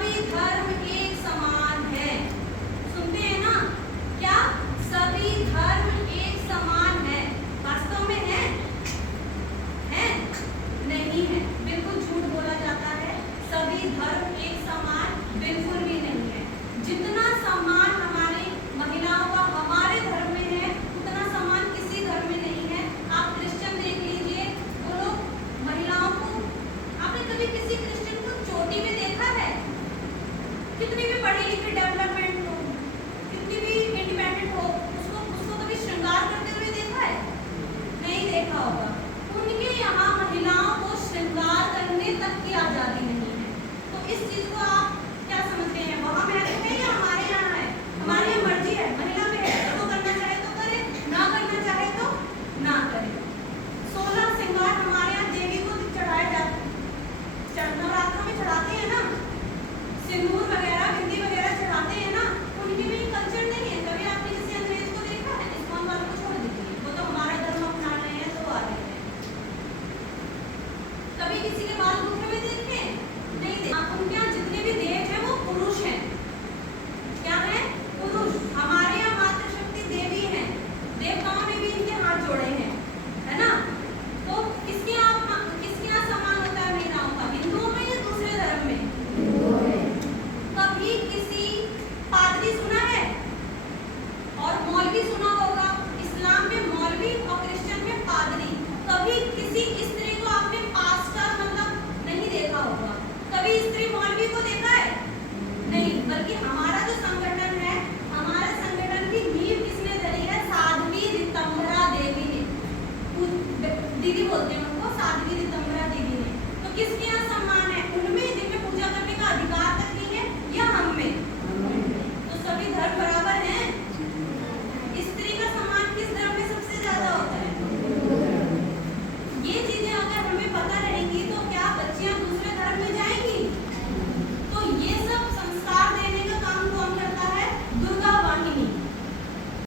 सभी धर्म एक समान है। सुनते हैं ना, क्या सभी धर्म एक समान है? वास्तव में है? नहीं है, बिल्कुल झूठ बोला जाता है। सभी धर्म एक समान बिल्कुल भी नहीं है। जितना सम्मान हमारी महिलाओं का हमारे धर्म में है, उतना सम्मान किसी धर्म में नहीं है। आप क्रिश्चियन देख लीजिए, वो लोग महिलाओं को, आपने कभी किसी क्रिश्चियन को चोटी में देखा है? कितनी भी पढ़ी लिखी डेवलपमेंट हो, कितनी भी इंडिपेंडेंट हो, उसको कभी श्रृंगार करते हुए देखा है? नहीं देखा होगा। उनके यहाँ महिलाओं को श्रृंगार करने तक की आजादी नहीं है। तो इस चीज को आप क्या समझते हैं? वहाँ महत्व है या हमारे यहाँ है? हमारी मर्जी है, महिला में है, तो करना चाहे तो करे, ना करना चाहे तो ना करे। 16 श्रृंगार हमारे यहाँ देवी को चढ़ाए जाते, नवरात्रों में चढ़ाते हैं ना, सिंदूर वगैरह, बिंदी वगैरह चढ़ाते हैं ना। उनके में कल्चर नहीं है। कभी आपने किसी अंग्रेज को देखा है? इस्लाम वालों को छोड़ दीजिए, वो तो हमारा धर्म अपना रहे हैं, तो आ रहे हैं। कभी किसी के बाल दुखने में देखे? नहीं देखे। उनके यहाँ जितने भी देव हैं वो पुरुष हैं। क्या है? पुरुष। हमारे यहाँ मातृशक्ति देवी है, देवताओं ने भी इनके हाथ जोड़े हैं, है ना? तो किसके यहाँ सम्मान होता है महिलाओं का? हिंदुओं में या दूसरे धर्म में? कभी किसी पादरी सुना है? और मौलवी सुना होगा। इस्लाम में मौलवी और क्रिश्चियन में पादरी। कभी किसी स्त्री को आपने पास्टर मतलब नहीं देखा होगा। कभी स्त्री मौलवी को देखा है? नहीं। बल्कि हमारा जो संगठन है, हमारे संगठन की नींव किसने धरी है? साध्वी ऋतंभरा देवी ने। दीदी बोलते हैं उनको, साध्वी ऋतंभरा देवी ने। तो किसके यहाँ सम्मान है?